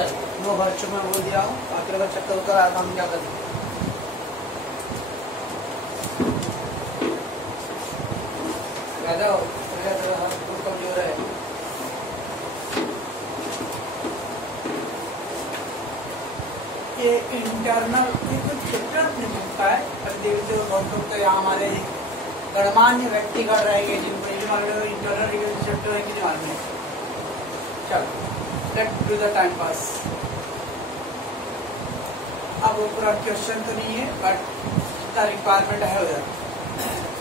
चल वो बच्चों में बोल दिया हूँ, बाकी अगर चक्कर उतर आया तो हम क्या करेंगे। कमजोर है। ये इंटरनल कुछ चैप्टर नहीं मिलता है, देखते हो बहुत लोग तो यहाँ हमारे गणमान्य व्यक्तिगण रहेंगे जिनको इंटरनल चैप्टर है कि नहीं मालूम है। चलो let do the time pass. अब वो पूरा क्वेश्चन तो नहीं है बट द रिक्वायरमेंट है उधर।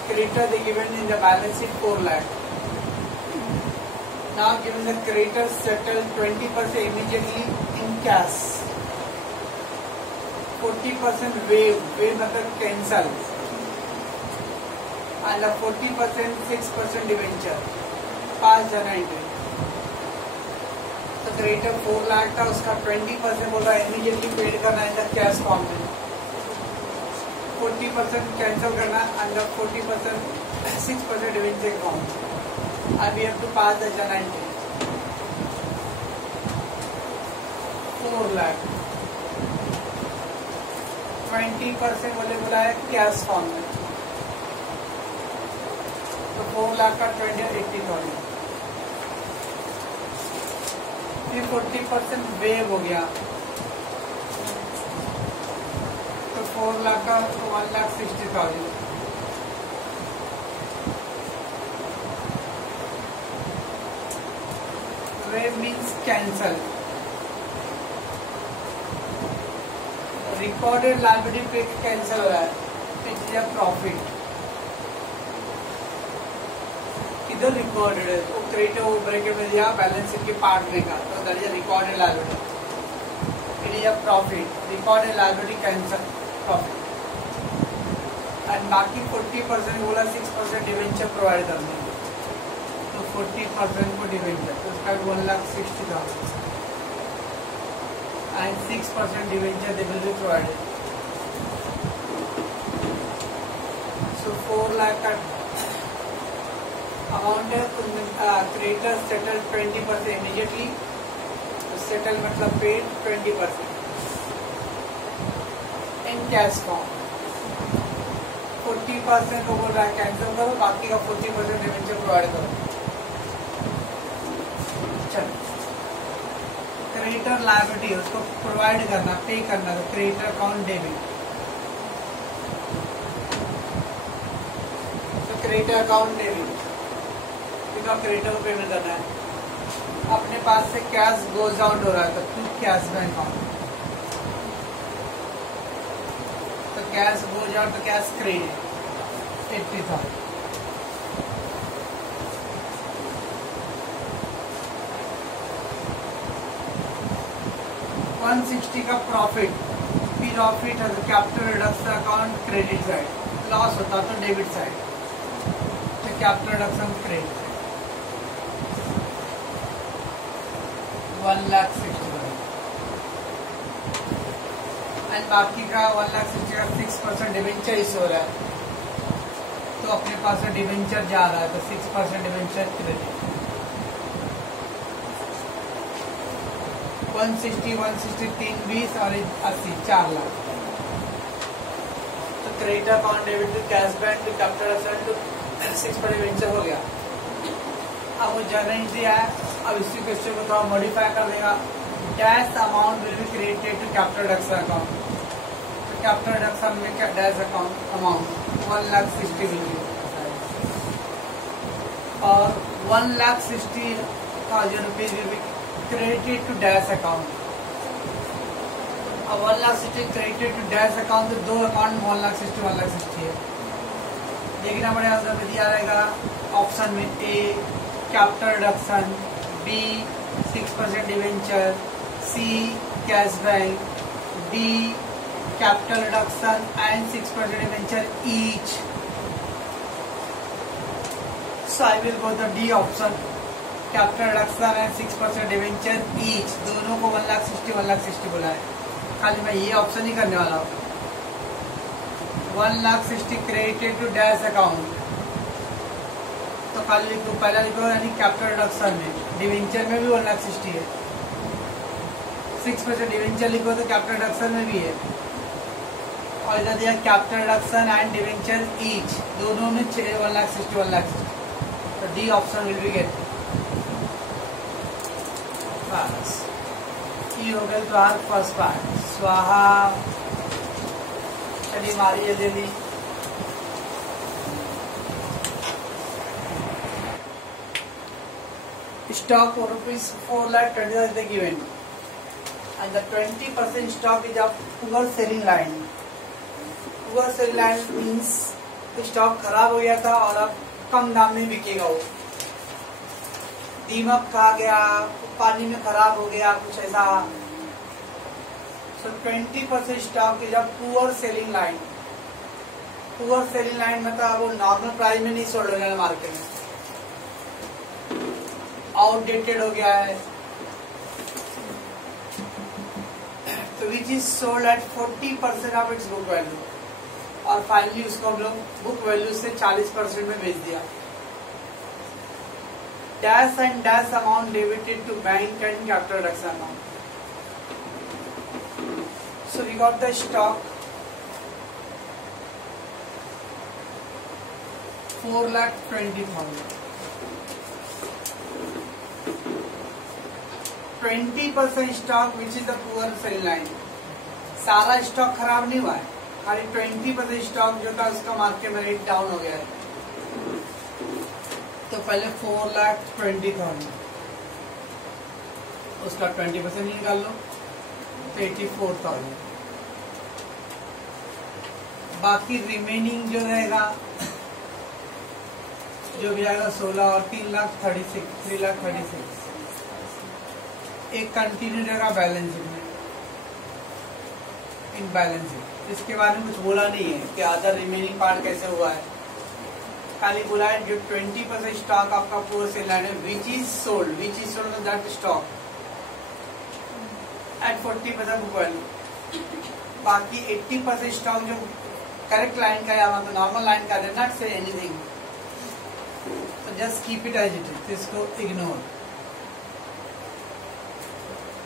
Creditor they given in the balance sheet 4 lakh. Now given the creditor settled 20% immediately in cash, 40% waive मतलब cancel, and the 40% 6% debenture pass जाना है। तो क्रेडिटर 4 लाख था, उसका 20% बोल रहा है इमीडिएटली पेड करना है कैश फॉर्म में, 40% कैंसिल करना and 40% 6% dividend account. I we have to pass the journal 4 lakh 20% बोला है कैश फॉर्म में, तो 4 लाख का 80,000। फिर 40% वेव हो गया तो 4 लाख का 1,60,000। Wave means cancel. Recorded liability पे कैंसिल हो रहा है, इट इज अ प्रॉफिट। इधर रिकॉर्डेड है तो क्रेडिट वो ब्रैकेट में दिया बैलेंस शीट के पार्ट में का, तो that is a recorded liability, it is a profit. Recorded liability cancel profit and बाकी 40% बोला 6% डिवेंचर प्रोवाइड करने, तो 40% को डिवेंचर तो उसका 1,60,000 and 6% debenture they will be provided. So 4 lakh का amount है, creditor settled 20% immediately, settle मतलब paid 20% in cash form। 40% को बोल रहा है कैंसिल करो, बाकी का 40% डिवेंचर प्रोवाइड करो। चलो क्रेडिटर लायबिलिटी उसको प्रोवाइड करना, पे करना, तो क्रेडिटर अकाउंट डेबिट, तो क्रेडिटर अकाउंट डेबिट इसका क्रेडिटर को पेमेंट करना है। अपने पास से कैश गोज आउट हो रहा है तो कैश बैंक अकाउंट, तो कैश गोज आउट तो कैश क्रेडिट 80,000। 160 का प्रॉफिट, प्रॉफिट है तो capital reduction account credit side, loss होता तो डेबिट साइड, तो कैपिटल रिडक्शन क्रेडिट 1,60,000 एंड बाकी का 1,60,000 का 6% डिवेंचर इशू हो रहा है, तो अपने पास से डिवेंचर जा रहा है तो 6% डिवेंचर क्रेडिट 160, 3, 20 और 80, 4 लाख। तो credit account debit to cash bank to capital asset to 6% debenture हो गया। अब वो जर्नल दिया है, अब इसी क्वेश्चन को थोड़ा मॉडिफाई कर देगा। Dash amount will be created to capital reduction account, तो कैपिटल रिडक्शन में क्या dash account amount 1,60,000 will be और 1,60,000 rupees will be credited to dash account. अब 1,60,000 क्रेडिटेड टू डैश अकाउंट, तो दो अकाउंट में 1,60,000 है। देखना पड़ेगा उधर में दिया रहेगा ऑप्शन में A capital reduction, B 6% debenture, C cash bank, D capital reduction and 6% debenture each. So I will go the D option, capital reduction and 6% debenture each, दोनों को 1,60,000 बोला है। खाली मैं ये ऑप्शन ही करने वाला हूँ। 1,60,000 क्रेडिटेड टू डैश अकाउंट, तो खाली लिखो, पहला लिखो यानी कैपिटल रिडक्शन में, डिवेंचर में भी 1,60,000 है। 6% डिवेंचर लिखो तो कैपिटल रिडक्शन में भी है, और इधर दिया capital reduction and debenture each, दोनों में 1,60,1 लाख, तो D option will be get. बस ये हो गया तो फर्स्ट पार्ट। स्वाहा चलिए मारिए जल्दी। Stock for rupees 4,20,000 is the given, and the 20% stock is of poor selling line. Poor selling line means stock खराब हो गया था और अब कम दाम में बिकेगा वो, दीमक खा गया, पानी में खराब हो गया, कुछ ऐसा। So 20% stock is of poor selling line. Poor selling line मतलब वो नॉर्मल प्राइस में नहीं सोल्ड होने वाला मार्केट में, आउटडेटेड हो गया है, तो which is sold at 40% of its book value, और फाइनली उसको हम लोग बुक वैल्यू से 40% में बेच दिया। Dash and dash amount debited to bank and capital reduction amount. So we got the stock 4,20,000। 20% stock which is the poor sale line. सारा stock खराब नहीं हुआ है, खाली 20% स्टॉक जो था उसका मार्केट में रेट डाउन हो गया है। तो पहले 4,20,000 उसका 20% निकाल लो तो 84,000। बाकी रिमेनिंग जो रहेगा जो भी आएगा 16 और 3,36,000 एक कंटिन्यू रहेगा बैलेंस शीट में, इन बैलेंस शीट। इसके बारे में कुछ बोला नहीं है कि अदर रिमेनिंग पार्ट कैसे हुआ है, खाली बोला है जो 20% स्टॉक आपका पुअर सेल लाइन है which is sold that stock at 40% book value. बाकी 80% स्टॉक जो करेक्ट लाइन का या मतलब नॉर्मल लाइन का है, नॉट से एनीथिंग, तो just keep it as it is, इसको इग्नोर,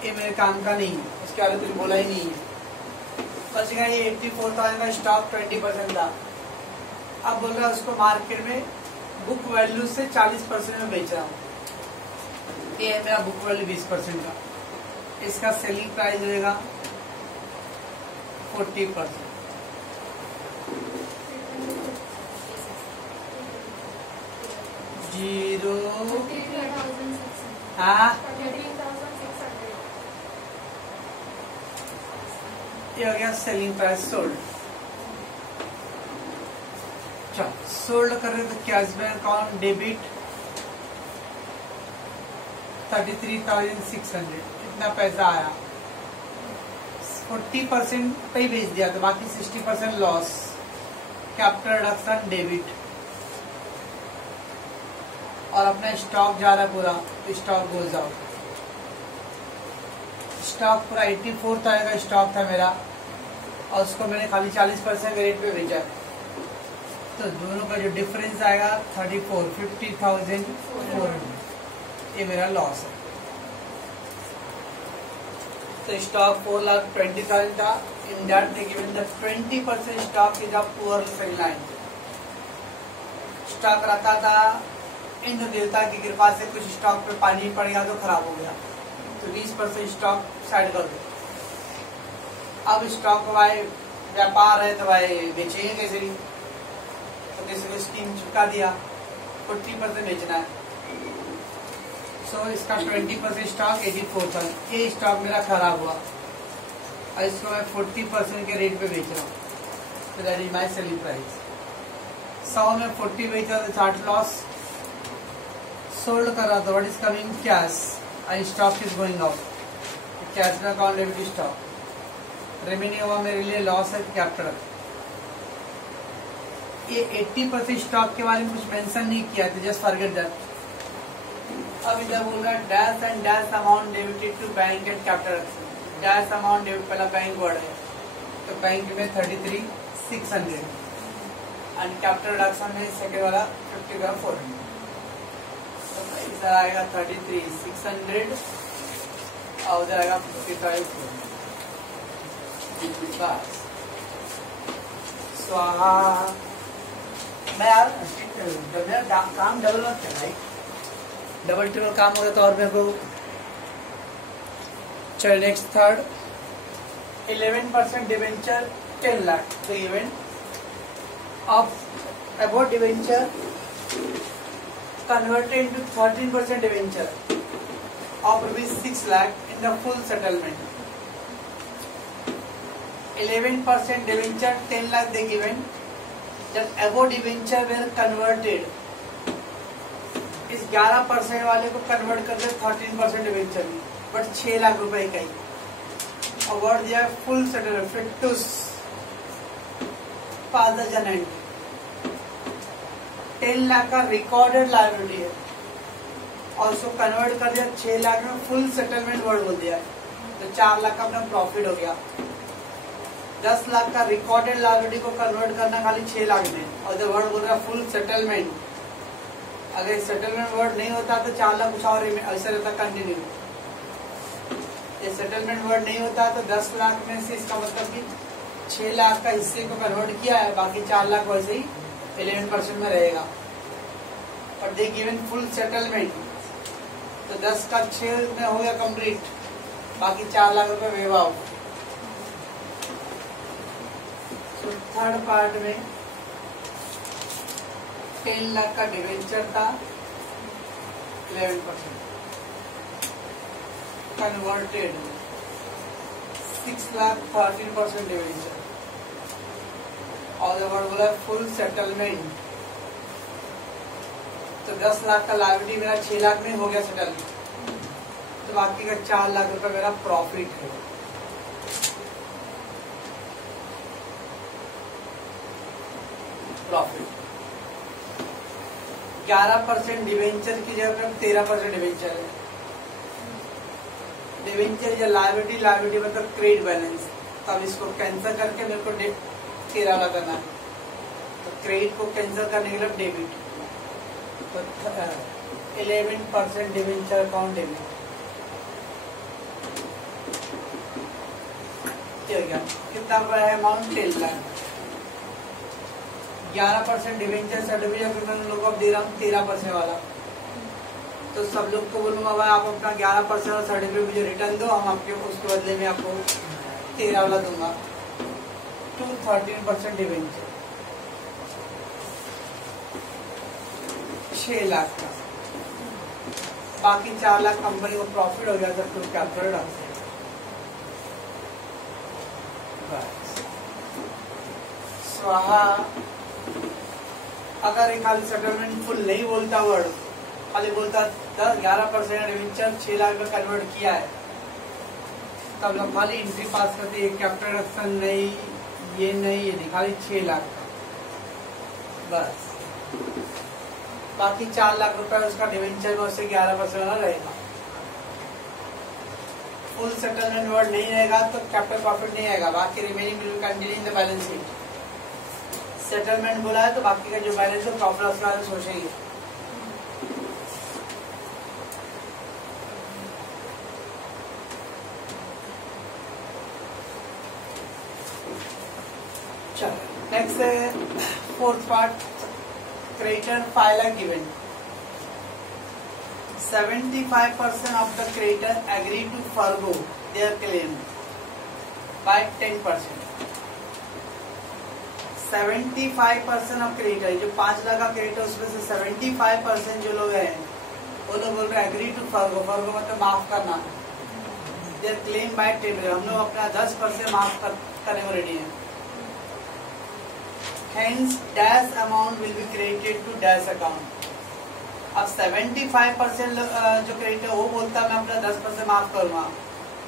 ये मेरे काम का नहीं है, उसके बारे में कुछ बोला ही नहीं है। बचेगा ये 84,000 का स्टॉक 20% था, अब बोल रहा है उसको मार्केट में बुक वैल्यू से 40% में बेच रहा हूँ। ये है मेरा बुक वैल्यू 20% का, इसका सेलिंग प्राइस रहेगा 40%। जीरो हाँ ये हो गया सेलिंग प्राइस सोल्ड। चलो सोल्ड कर रहे तो कैशबैक अकाउंट डेबिट 33,600, इतना पैसा आया, 40% पे ही बेच दिया तो बाकी 60% लॉस। कैपिटल रिडक्शन डेबिट, और अपना स्टॉक जा रहा है पूरा, स्टॉक गोज आउट। स्टॉक पूरा 84,000 का स्टॉक था मेरा, और उसको मैंने खाली 40% के रेट पे बेचा, तो दोनों का जो डिफरेंस आएगा 50,400, ये मेरा लॉस है। तो स्टॉक 4,20,000 था, in that they given the 20% stock is a poor sale line. Stock रखा था, इंद्र देवता की कृपा से कुछ स्टॉक पे पानी पड़ गया तो खराब हो गया, तो 20% स्टॉक साइड कर दो। अब स्टॉक भाई व्यापार है तो भाई बेचेंगे कैसे भी, तो किसी को स्कीम चुका दिया, 40% बेचना है। सो इसका 20% स्टॉक 84,000, ये स्टॉक मेरा खराब हुआ और इसको मैं 40% के रेट पे बेच रहा हूँ, तो that is my selling price. 100 में 40 बेचा तो 60 लॉस। सोल्ड कर रहा था, what is coming cash and stock is going out, cash में अकाउंट डेबिट स्टॉक, रिमेनिंग हुआ मेरे लिए लॉस है कैपिटल। ये 80% स्टॉक के बारे में कुछ मेंशन नहीं किया था, जस्ट फॉरगेट दैट। अब इधर बोल रहा है dash and dash amount debited to bank and capital. Dash amount debit पहला बैंक वर्ड है, तो बैंक में 33,600 एंड कैपिटल रिडक्शन में सेकेंड वाला 50,400, तो इधर आएगा 33,600 और उधर आएगा 55 बस स्वाहा। मैं यार मेरा काम डबल मत करना भाई, डबल ट्रिपल काम हो रहा तो और मेरे को। चल next third 11% debenture 10 lakh the event of about debenture converted into 13% debenture of ₹6 lakh in the full settlement. 11% debenture 10 lakh they given. Just above debenture were converted. इस 11% वाले को कन्वर्ट कर दे 13% डिवेंचर में, बट 6 लाख रुपए का ही अवार्ड दिया फुल सेटलमेंट फिटूस पास द जनरेट। 10 लाख का रिकॉर्डेड लायबिलिटी है और उसको कन्वर्ट कर दिया 6 लाख में, फुल सेटलमेंट वर्ड बोल दिया तो 4 लाख का अपना प्रॉफिट हो गया। 10 लाख का रिकॉर्डेड लायबिलिटी को कन्वर्ट करना खाली 6 लाख में, और जो वर्ड बोल रहा है फुल सेटलमेंट। अगर सेटलमेंट वर्ड नहीं होता तो 4 लाख कुछ और ऐसा रहता कंटिन्यू। ये सेटलमेंट वर्ड नहीं होता तो 10 लाख में से इसका मतलब कि 6 लाख का हिस्से को कन्वर्ट किया है, बाकी 4 लाख वैसे ही 11% में रहेगा। और दे गिवन फुल सेटलमेंट तो 10 का 6 में हो गया कंप्लीट, बाकी 4 लाख रुपए वेव आउट। तो थर्ड पार्ट में 10 लाख का डिवेंचर था 11% कन्वर्टेड 6 लाख 13% डिवेंचर और बोला फुल सेटलमेंट तो 10 लाख का लायबिलिटी मेरा 6 लाख में हो गया सेटल, तो बाकी का 4 लाख रुपए मेरा प्रॉफिट है। प्रॉफिट 11% डिवेंचर की जगह पे 13% डिवेंचर है। डिवेंचर या लायबिलिटी मतलब क्रेडिट बैलेंस, तब इसको कैंसिल करके मेरे को 13 वाला करना है, तो क्रेडिट को कैंसिल करने के लिए डेबिट, तो 11% डिवेंचर अकाउंट डेबिट कितना है अमाउंट 10 लाख। 11% डिवेंचर सर्टिफिकेट मैं लोगों को दे रहा हूँ 13% वाला, तो सब लोग को बोलूंगा भाई आप अपना 11% वाला सर्टिफिकेट मुझे रिटर्न दो, हम आपके उसके बदले में आपको 13 वाला दूंगा। 13% डिवेंचर 6 लाख का, बाकी 4 लाख कंपनी को प्रॉफिट हो गया जब टू कैपिटल डालते हैं। स्वाहा। अगर एक खाली सेटलमेंट फुल नहीं बोलता वर्ड, खाली बोलता 11% डिवेंचर 6 लाख में कन्वर्ट किया है, तब लोग खाली एंट्री पास करते हैं, कैपिटल रक्शन नहीं, ये नहीं, ये नहीं, खाली 6 लाख का बस, बाकी 4 लाख रुपए उसका डिवेंचर में उससे 11% वाला रहेगा। फुल सेटलमेंट वर्ड नहीं रहेगा तो कैपिटल प्रॉफिट नहीं आएगा, बाकी remaining will continue in the balance sheet. Settlement बोला है तो बाकी का जो बैलेंस है प्रॉफिट लॉस का सोचेंगे। Next, fourth part, creditor file a given. 75% of the creditor agree to forgo their claim by 10%. 75% of creditor, जो 5 लाख का क्रेडिटर उसमें से 75% जो लोग हैं वो लोग बोल रहे हैं एग्री टू फॉरगो। फॉरगो मतलब माफ करना। देयर क्लेम बाय 10%, हम लोग अपना 10% माफ करने को रेडी हैं। Hence, dash amount will be credited to dash account. अब 75% जो क्रेडिट है वो बोलता है मैं अपना 10% माफ करूंगा,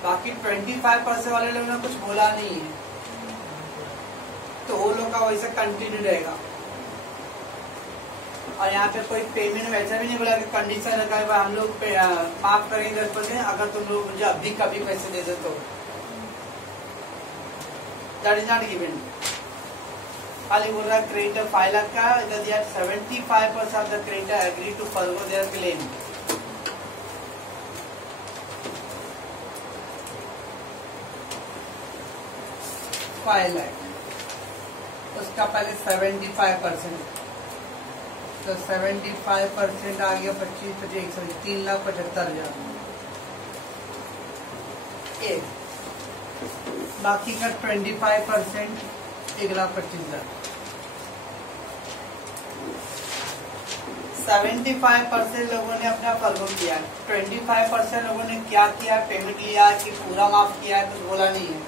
बाकी 25% वाले लोगों ने कुछ बोला नहीं है, तो वो लोग का वैसे कंटिन्यू रहेगा। और यहाँ पे कोई पेमेंट वैसा भी नहीं बोला कि कंडीशन रखा है हम लोग माफ करेंगे 10%, अगर तुम लोग मुझे अभी कभी पैसे दे दो तो दैट इज नॉट गिवन। खाली बोल रहा है क्रेडिटर फाइल का 75% of the creditor agree to forgo their claim. 5 lakh, उसका पहले 75%, तो 75% आ गया 25 3,75,000 एक, बाकी का 25% 1,25,000। 75% लोगों ने अपना फर्गो किया, 25% लोगों ने क्या किया, पेमेंट लिया कि पूरा माफ किया है, कुछ बोला नहीं है।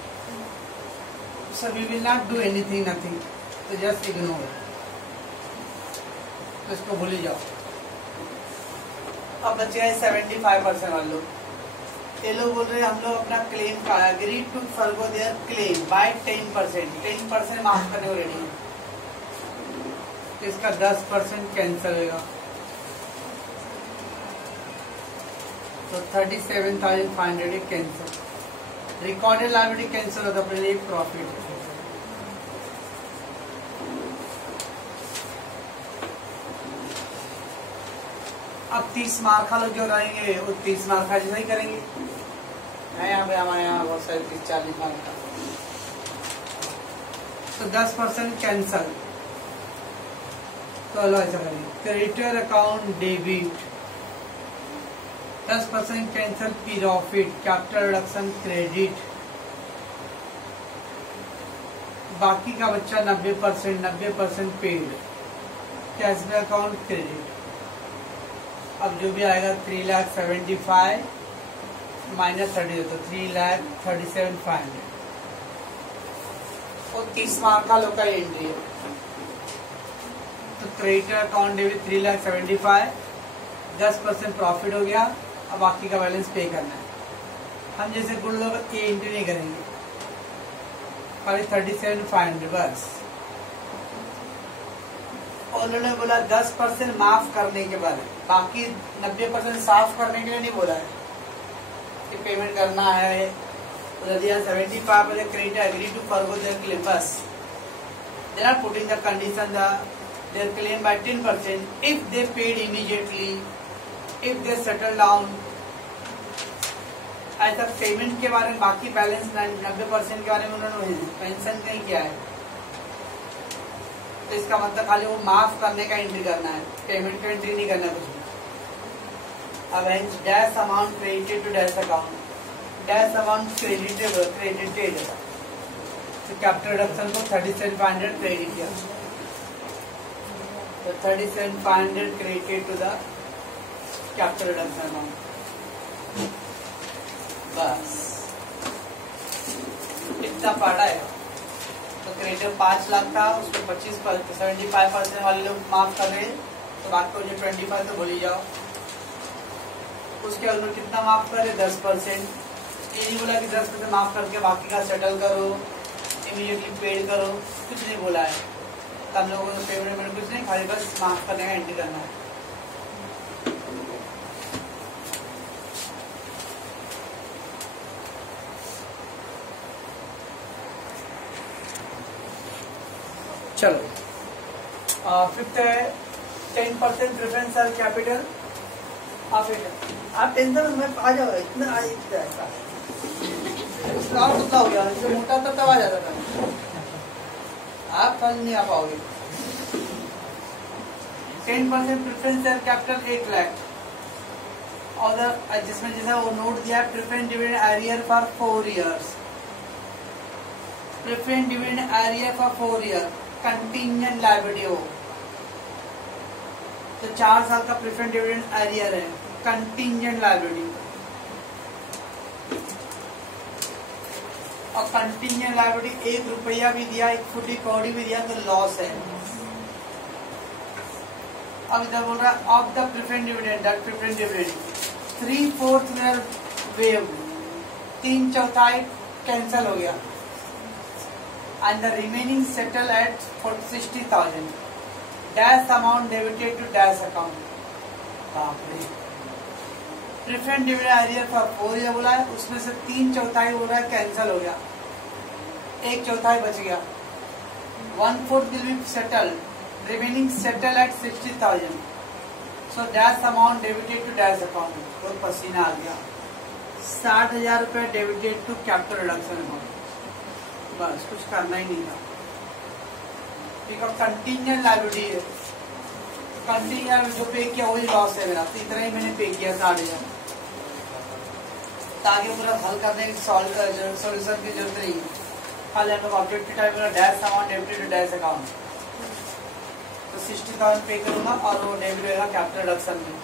So we will not do anything, nothing, तो just ignore, तो इसको भूल ही जाओ। अब बचे 75% वाले लोग, ये लोग बोल रहे हैं हम लोग अपना क्लेम का agree to forgo their claim by 10% माफ करने को रेडी है, इसका 10% कैंसिल होगा, तो 37,500 कैंसिल। रिकॉर्डेड लायबिलिटी कैंसिल होता है, पहले एक प्रॉफिट। अब 30 मार्का लोग जो रहेंगे वो 30 मार्का जैसा ही करेंगे, यहाँ पे हमारे यहाँ बहुत सारे 30-40 मार्का, तो 10% कैंसिल। तो लो ऐसा करेंगे, creditor account debit 10% cancel, profit capital reduction credit, बाकी का बच्चा 90% पेड, कैशबैक अकाउंट क्रेडिट। अब जो भी आएगा 3,75,000 माइनस 30 तो 3,37,500, और 30 मार्क का लोग का एंट्री है। तो क्रेडिटर अकाउंट डेबिट 3,75,000, 10% प्रॉफिट हो गया, अब बाकी का बैलेंस पे करना है। हम जैसे गुड लोग ये एंट्री नहीं करेंगे, खाली 37,500 बस। उन्होंने बोला 10% माफ करने के बाद, बाकी 90% साफ करने के लिए नहीं बोला है कि पेमेंट करना है। बोला दिया 75% creditor agree to forgo their claim, बस they are putting the condition their claim by 10% if they paid immediately, if they settle down. ऐसा पेमेंट के बारे में, बाकी बैलेंस 90% के बारे में उन्होंने मेंशन नहीं किया है, तो इसका मतलब खाली वो माफ करने का एंट्री करना है, पेमेंट का एंट्री नहीं करना कुछ भी। अब dash amount credited to dash account, dash amount credited, तो कैपिटल रिडक्शन को 37,500 क्रेडिट किया, तो 37,500 credited to the capital reduction amount, बस इतना पड़ा है। तो क्रेडिटर 5 लाख था, उसको 75% वाले लोग माफ कर रहे हैं, तो बाकी जो 25 तो भूल ही जाओ। उसके अंदर कितना माफ करे, 10%। ये नहीं बोला कि 10% माफ करके बाकी का सेटल करो, इमीडिएटली पेड करो, कुछ नहीं बोला है। तो हम लोगों को पेमेंट में कुछ नहीं, खाली बस माफ करने का एंट्री करना है। चलो, फिफ्थ है 10% प्रेफरेंस और कैपिटल। आप टेंशन में आ जाओ, इतना हो गया, जो मोटा था तब आ जाता था, आप कल नहीं आ पाओगे। 10% प्रेफरेंस और कैपिटल 1 लाख, और जिसमें जैसा वो नोट दिया है, preference dividend arrear for 4 years, preference dividend arrear for 4 year, contingent liability हो, तो 4 साल का प्रेफरेंस डिविडेंड एरियर है, कंटिंजेंट लायबिलिटी। और कंटिंजेंट लायबिलिटी 1 रुपया भी दिया, 1 फुटी कौड़ी भी दिया तो लॉस है। अब इधर बोल रहा है of the preference dividend, that preference dividend 3/4 wave, 3/4 cancel हो गया, and the remaining settle at 60,000, dash amount debited to dash account। Preference dividend arrear for 4 year बोला है, उसमें से 3/4 हो रहा है कैंसिल हो गया, 1/4 बच गया, 1/4 will be settled, remaining settle at 60,000, so dash amount debited to dash account। बहुत पसीना आ गया, 60,000 रुपए debited to capital reduction amount. बस कुछ करना ही नहीं था। ठीक है, कंटिजेंट लायबिलिटी है, कंटिजेंट जो पे किया वही लॉस है मेरा, तो इतना ही मैंने पे किया 60,000। ताकि पूरा हल करने की सॉल्यूशन की जरूरत नहीं है, खाली हम लोग ऑब्जेक्टिव टाइप मेरा dash amount debit to dash account. तो 60,000 पे करूंगा और वो डेबिट होगा कैपिटल रिडक्शन में।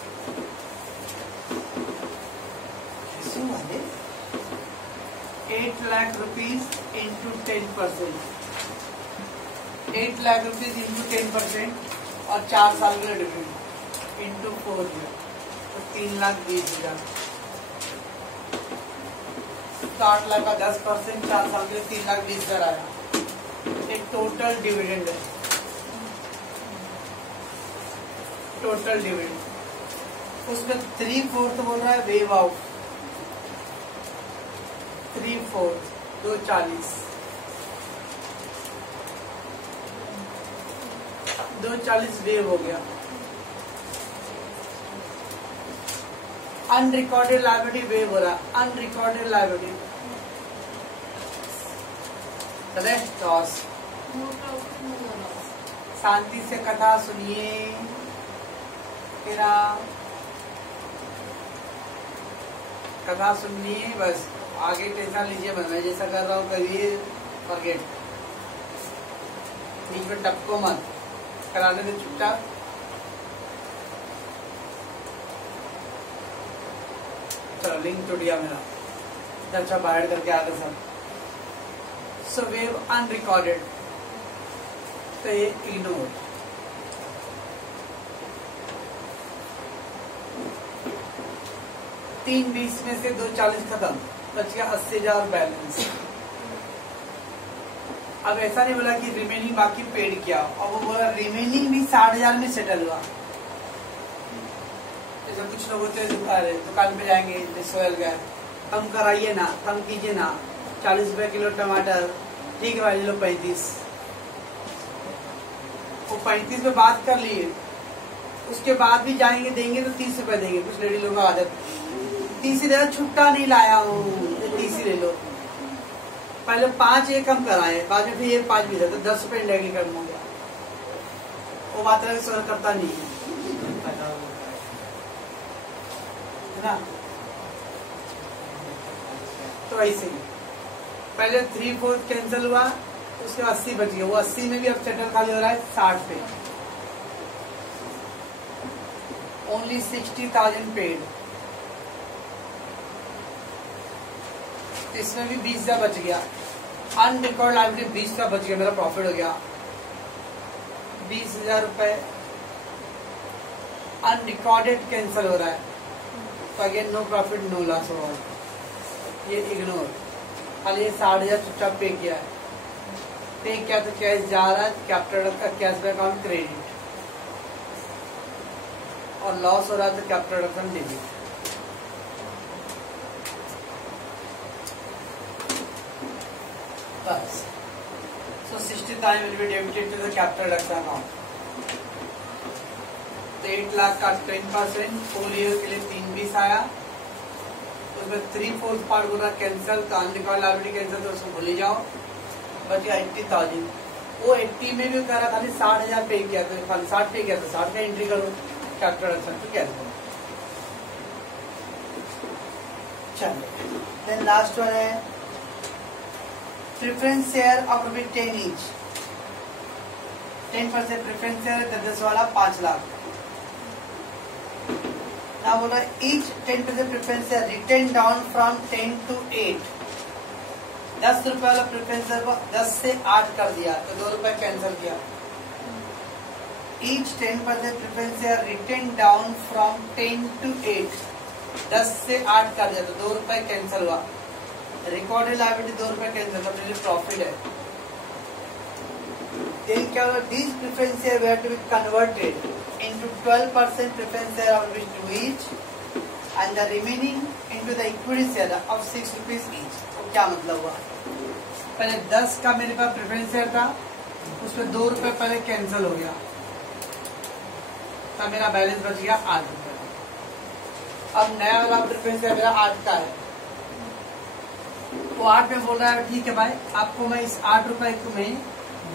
8 lakh rupees into 10%, 8 lakh rupees into 10% और 4 साल के लिए डिविडेंड इंटू 4 ईयर, तो 3,20,000। 8 लाख का 10%, 4 साल के लिए 3,20,000 आया। एक टोटल डिविडेंड है, टोटल डिविडेंड। उसमें 3/4 बोल रहा है वेव आउट, 3/4 240, 240 वेव हो गया। अनरिकॉर्डेड लायबिलिटी वेव हो रहा, अनरिकॉर्डेड लायबिलिटी लॉस। शांति से कथा सुनिए मेरा, कथा सुनिए बस, आगे टेंशन लीजिए मत। मैं जैसा कर रहा हूँ करिए, फॉरगेट, बीच में टपको मत, कराने दे चुपचाप। चलो लिंक टूट गया मेरा, अच्छा बाहर करके आ गए सब। सो वेव अनरिकॉर्डेड, तो ये इग्नोर। तीन 20 में से 240 खत्म, बच गया 80,000 बैलेंस। अब ऐसा नहीं बोला कि रिमेनिंग बाकी पेड किया, और वो बोला रिमेनिंग भी 60,000 में सेटल हुआ। जैसे कुछ लोग होते हैं दुकान पे जाएंगे, सोयल गए, कम कराइए ना, कम कीजिए ना, 40 रुपए किलो टमाटर, ठीक है भाई लो 35। वो 35 में बात कर लिए, उसके बाद भी जाएंगे देंगे तो 30 रुपए देंगे। कुछ लेडी लोगों का आदत, 30 ही दे, छुट्टा नहीं लाया हूँ, 30 ही ले लो। पहले 5 ये कम कराए, बाद में फिर ये 5 भी देते, 10 रुपए इंडायरेक्टली कम हो गया। वो बात करता नहीं है ना। तो ऐसे ही पहले 3/4 कैंसिल हुआ, उसके 80 बच गया। वो 80 में भी अब सेटल खाली हो रहा है 60 पे। ओनली 60,000 पेड, इसमें भी 20,000 बच गया। अनरिकॉर्ड लायबिलिटी 20,000 बच गया, मेरा प्रॉफिट हो गया 20,000 रुपए। अनरिकॉर्डेड कैंसिल हो रहा है, तो again no profit no loss हो रहा है, ये इग्नोर। खाली 60,000 चुपचाप पे किया है, पे किया तो कैश जा रहा है, कैपिटल का कैशबैक अकाउंट क्रेडिट, और लॉस हो रहा है तो कैपिटल रकम डेबिट। बस। So 60,000 will be debited to the capital reduction account. तो 8 लाख का 10%, 4 ईयर के लिए 320 आया। उसमें 3/4 पार्ट बोला कैंसिल, तो अनरिकॉर्ड लायबिलिटी कैंसिल, तो उसको भूल ही जाओ। बच गया 80,000। वो 80 में भी कह रहा खाली 60,000 पे किया, तो खाली 60 पे किया, तो 60 का एंट्री करो कैपिटल रिडक्शन, तो क्या करो। चलो देन लास्ट वन है preference share of ₹10 each. 10% preference share है, 10 वाला 5 लाख। ना बोला each 10% preference share return down from 10 to 8। 10 रुपए वाला प्रेफरेंस शेयर को 10 से 8 कर दिया, तो 2 रुपए कैंसिल किया। Each 10% preference share return down from 10 to 8, 10 से 8 कर दिया, तो 2 रुपए कैंसिल हुआ। रिकॉर्डेड लायबिलिटी 2 रुपए कैंसिल, मेरे प्रॉफिट है। देन क्या होगा, दिस प्रेफरेंस शेयर वे have to be converted into 12% preference share of ₹2 each and the remaining into the equity share of ₹6 each। तो क्या मतलब हुआ, पहले 10 का मेरे पास प्रेफरेंस शेयर था, उसमें 2 रुपए पहले कैंसिल हो गया, तब मेरा बैलेंस बच गया 8 रुपए। अब नया वाला प्रेफरेंस शेयर मेरा 8 का है, वो 8 में बोल रहा है ठीक है भाई, आपको मैं इस 8 रुपए को में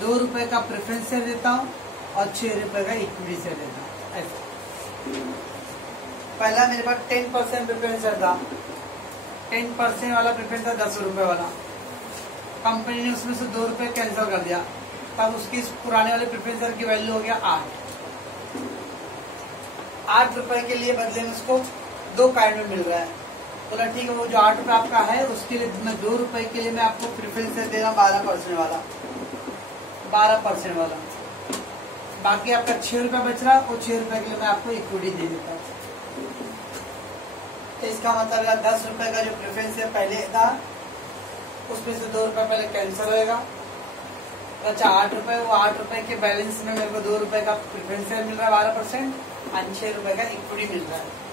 2 रुपए का प्रेफरेंस शेयर देता हूँ और 6 रुपए का इक्विटी शेयर देता हूँ। ऐसा पहला मेरे पास 10% प्रेफरेंस शेयर था, 10% वाला प्रेफरेंस था 10 रुपए वाला। कंपनी ने उसमें से 2 रुपए कैंसिल कर दिया, तब उसकी पुराने वाले प्रेफरेंस शेयर की वैल्यू हो गया 8 रुपए के लिए बदले में उसको 2 काइंड में मिल रहा है। बोला ठीक है, वो जो 8 रुपए आपका है उसके लिए मैं 2 रुपए के लिए मैं आपको प्रेफरेंस शेयर दे रहा हूँ 12% वाला, 12% वाला। बाकी आपका 6 रुपए बच रहा है, वो 6 रुपए के लिए मैं आपको इक्विटी दे देता हूँ। तो इसका मतलब है 10 रुपए का जो प्रेफरेंस शेयर पहले था उसमें से 2 रुपए पहले कैंसिल होएगा। अच्छा 8 रुपए, वो 8 रुपए के बैलेंस में मेरे को 2 रुपए का प्रेफरेंस शेयर मिल रहा है 12% और 6 रुपए का इक्विटी मिल रहा है।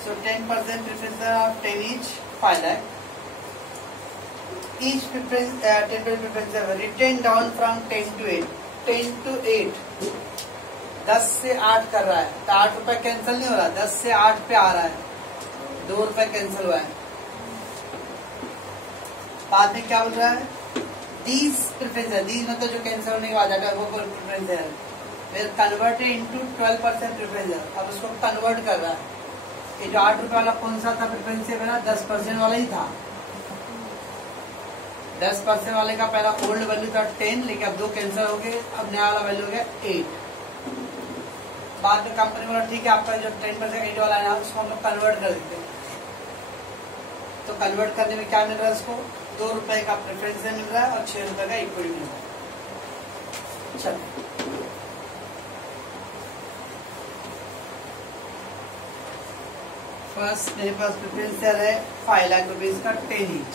So 10% preference of 10 each 5 lakh. Each preference 10% preference have written down from 10 to 8. 10 to 8 10 से 8 कर रहा है तो 8 रुपए कैंसिल नहीं हो रहा, 10 से 8 पे आ रहा है, 2 रुपए कैंसिल हुआ है। बाद में क्या बोल रहा है, these preference है, these मतलब जो कैंसिल होने के बाद जाता है वो प्रेफरेंस है, फिर कन्वर्टेड इनटू 12% प्रेफरेंस है। अब उसको कन्वर्ट कर रहा है। ये जो 8 रुपए वाला कौन सा था प्रेफरेंस शेयर मेरा, 10% वाला ही था। 10% वाले का पहला ओल्ड वैल्यू था 10, लेकिन अब 2 कैंसिल हो गए, अब नया वाला वैल्यू हो गया 8। बाद में कंपनी बोला ठीक है, आपका जो 10% 8 वाला है उसको हम लोग कन्वर्ट कर देते हैं। तो कन्वर्ट करने में क्या मिल रहा है उसको, 2 रुपए का प्रेफरेंस शेयर मिल रहा है और 6 रुपए का इक्विटी मिल रहा है। चलो फर्स्ट मेरे पास प्रेफरेंस शेयर है 5 लाख रुपीज का 10 ईच।